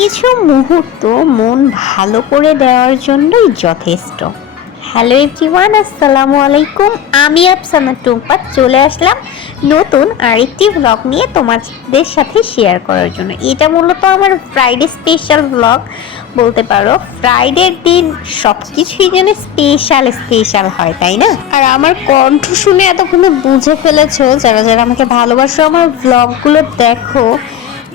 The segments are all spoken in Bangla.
কিছু মুহূর্ত মন ভালো করে দেওয়ার জন্যই যথেষ্ট। হ্যালো এভরিওয়ান, আসসালামু আলাইকুম। আমি আফসানা টুম্পা চলে আসলাম নতুন আরেকটি ব্লগ নিয়ে তোমাদের সাথে শেয়ার করার জন্য। এটা মূলত আমার ফ্রাইডে স্পেশাল ব্লগ বলতে পারো। ফ্রাইডের দিন সব কিছুই যেন স্পেশাল হয়, তাই না? আর আমার কণ্ঠ শুনে এতক্ষণে বুঝে ফেলেছো যারা যারা আমাকে ভালোবাসো, আমার ব্লগগুলো দেখো,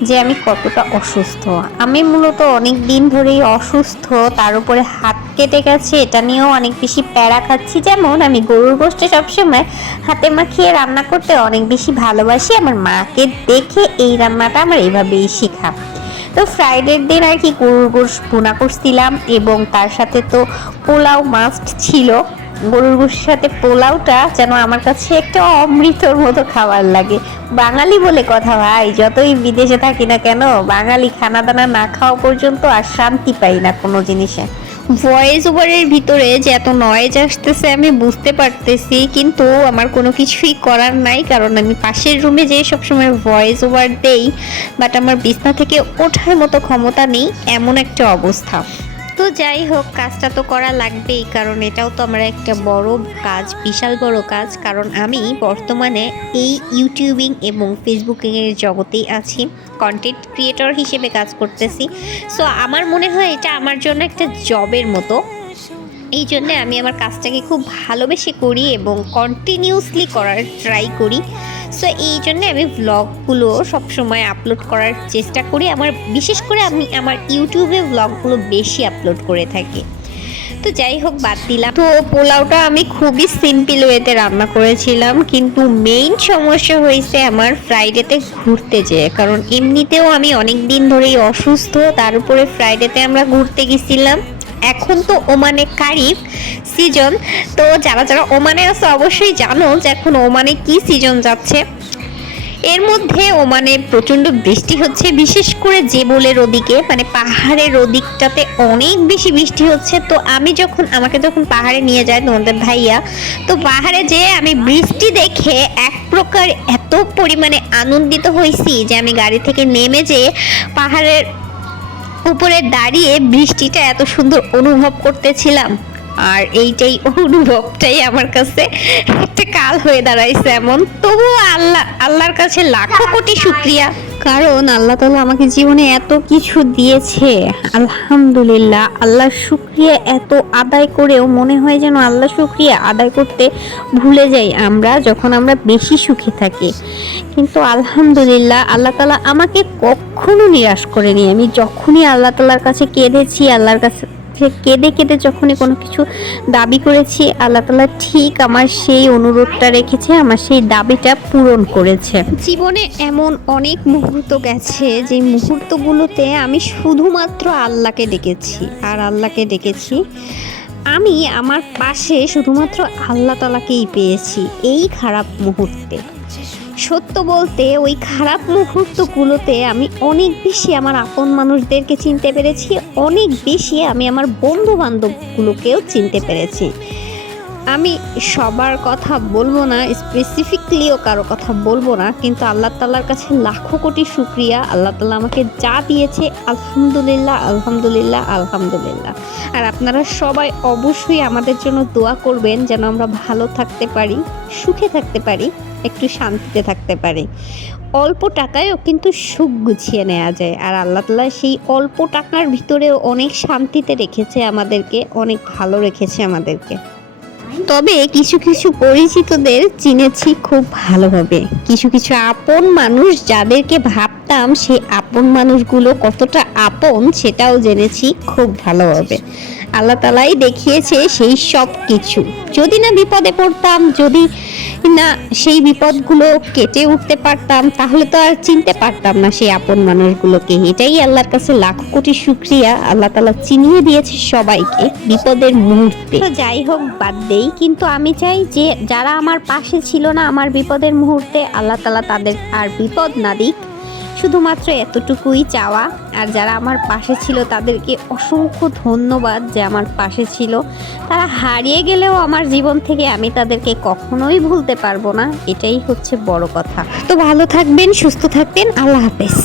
যে আমি কতটা অসুস্থ। আমি মূলত অনেক দিন ধরেই অসুস্থ, তার উপরে হাত কেটে গেছে, এটা নিয়েও অনেক বেশি প্যারা খাচ্ছি। যেমন আমি গরুর গোশতে সবসময় হাতে মাখিয়ে রান্না করতে অনেক বেশি ভালোবাসি। আমার মাকে দেখে এই রান্নাটা আমার এইভাবেই শেখা। তো ফ্রাইডের দিন আর কি গরুর গোশ ভুনা করছিলাম, এবং তার সাথে তো পোলাও মাস্ট ছিল। গরুর গোশের সাথে পোলাওটা যেন আমার কাছে একটা অমৃতর মতো খাবার লাগে। বাঙালি বলে কথা ভাই, যতই বিদেশে থাকি না কেন, বাঙালি খানা দানা না খাওয়া পর্যন্ত আর শান্তি পাই না কোনো জিনিসে। ভয়েস ওভারের ভিতরে যে এত নয়েজ আসতেছে আমি বুঝতে পারতেছি, কিন্তু আমার কোনো কিছুই করার নাই, কারণ আমি পাশের রুমে যেয়ে সবসময় ভয়েস ওভার দেই, বাট আমার বিছনা থেকে ওঠার মতো ক্ষমতা নেই, এমন একটা অবস্থা। তো যাই হোক, কাজটা তো করা লাগবেই, কারণ এটাও তো আমার একটা বড় কাজ, বিশাল বড় কাজ। কারণ আমি বর্তমানে এই ইউটিউবিং এবং ফেসবুকিংয়ের জগতেই আছি, কন্টেন্ট ক্রিয়েটর হিসেবে কাজ করতেছি। সো আমার মনে হয় এটা আমার জন্য একটা জবের মতো। এই জন্যে আমি আমার কাজটাকে খুব ভালোবেসে করি এবং কন্টিনিউসলি করার ট্রাই করি। সো এই জন্যে আমি ভ্লগগুলো সবসময় আপলোড করার চেষ্টা করি। বিশেষ করে আমি আমার ইউটিউবে ভ্লগগুলো বেশি আপলোড করে থাকি। তো যাই হোক, বাদ দিলাম। তো পোলাওটা আমি খুবই সিম্পল ওয়েতে রান্না করেছিলাম, কিন্তু মেইন সমস্যা হয়েছে আমার ফ্রাইডেতে ঘুরতে যেয়ে। কারণ এমনিতেও আমি অনেক দিন ধরেই অসুস্থ, তার উপরে ফ্রাইডেতে আমরা ঘুরতে গেছিলাম। এখন তো ওমানে কারিফ সিজন, তো যারা যারা ওমানে আছে অবশ্যই জানো যে এখন ওমানে কি সিজন যাচ্ছে। এর মধ্যে ওমানে প্রচণ্ড বৃষ্টি হচ্ছে, বিশেষ করে জেবলের ওদিকে, মানে পাহাড়ের ওদিকটাতে অনেক বেশি বৃষ্টি হচ্ছে। তো আমাকে যখন পাহাড়ে নিয়ে যায় তোমাদের ভাইয়া, তো পাহাড়ে যেয়ে আমি বৃষ্টি দেখে এক প্রকার এত পরিমাণে আনন্দিত হয়েছি যে আমি গাড়ি থেকে নেমে যেয়ে পাহাড়ের উপরে দাঁড়িয়ে বৃষ্টিটা এত সুন্দর অনুভব করতেছিলাম। আর এইটাই অনুভবটাই আমার কাছে একটা কাল হয়ে দাঁড়াইছে এমন। তবুও আল্লাহর কাছে লাখো কোটি শুকরিয়া, কারণ আল্লাহ তাআলা আমাকে জীবনে এত কিছু দিয়েছে। আলহামদুলিল্লাহ, আল্লাহর শুকরিয়া এত আদায় করেও মনে হয় যেন আল্লাহ শুকরিয়া আদায় করতে ভুলে যাই আমরা যখন আমরা বেশি সুখী থাকি। কিন্তু আলহামদুলিল্লাহ, আল্লাহ তাআলা আমাকে কখনো নিরাশ করেনি। আমি যখনই আল্লাহ তাআলার কাছে কেঁদেছি, আল্লাহর কাছে কেঁদে কেঁদে যখনই কোনো কিছু দাবি করেছি, আল্লাহ তাআলা ঠিক আমার সেই অনুরোধটা রেখেছে, আমার সেই দাবিটা পূরণ করেছে। জীবনে এমন অনেক মুহূর্ত গেছে যে মুহূর্তগুলোতে আমি শুধুমাত্র আল্লাহকে ডেকেছি, আর আল্লাহকে ডেকেছি। আমি আমার পাশে শুধুমাত্র আল্লাহ তাআলাকেই পেয়েছি এই খারাপ মুহূর্তে। সত্য বলতে ওই খারাপ মুহূর্তগুলোতে আমি অনেক বেশি আমার আপন মানুষদেরকে চিনতে পেরেছি, অনেক বেশি আমি আমার বন্ধু বান্ধবগুলোকেও চিনতে পেরেছি। আমি সবার কথা বলবো না, স্পেসিফিকলিও কারো কথা বলবো না, কিন্তু আল্লাহ তাআলার কাছে লাখো কোটি শুকরিয়া। আল্লাহ তাআলা আমাকে যা দিয়েছে, আলহামদুলিল্লাহ আলহামদুলিল্লাহ আলহামদুলিল্লাহ। আর আপনারা সবাই অবশ্যই আমাদের জন্য দোয়া করবেন যেন আমরা ভালো থাকতে পারি, সুখে থাকতে পারি, একটু শান্তিতে থাকতে পারি। অল্প টাকায়ও কিন্তু সুখ গুছিয়ে নেওয়া যায়, আর আল্লাহ তাআলা সেই অল্প টাকার ভিতরেও অনেক শান্তিতে রেখেছে আমাদেরকে, অনেক ভালো রেখেছে আমাদেরকে। তবে কিছু কিছু পরিচিতদের চিনেছি খুব ভালোভাবে, কিছু কিছু আপন মানুষ যাদেরকে ভাবতাম সেই আপন মানুষগুলো কতটা আপন সেটাও জেনেছি খুব ভালোভাবে। আল্লাহ তাআলাই দেখিয়েছে সেই সব কিছু। যদি না বিপদে পড়তাম, যদি না সেই বিপদগুলো কেটে উঠতে পারতাম, তাহলে তো আর চিনতে পারতাম না সেই আপন মানুষগুলোকে। এটাই আল্লাহর কাছে লাখ কোটি শুকরিয়া, আল্লাহ তাআলা চিনিয়ে দিয়েছে সবাইকে বিপদের মুহূর্তে। তো যাই হোক, বাদ দেই, কিন্তু আমি চাই যে যারা আমার পাশে ছিল না আমার বিপদের মুহূর্তে, আল্লাহ তাআলা তাদের আর বিপদ না দিক, শুধুমাত্র এতটুকুই চাওয়া। আর যারা আমার পাশে ছিল তাদেরকে অসংখ্য ধন্যবাদ যে আমার পাশে ছিল। তারা হারিয়ে গেলেও আমার জীবন থেকে আমি তাদেরকে কখনোই ভুলতে পারবো না, এটাই হচ্ছে বড় কথা। তো ভালো থাকবেন, সুস্থ থাকবেন, আল্লাহ হাফেজ।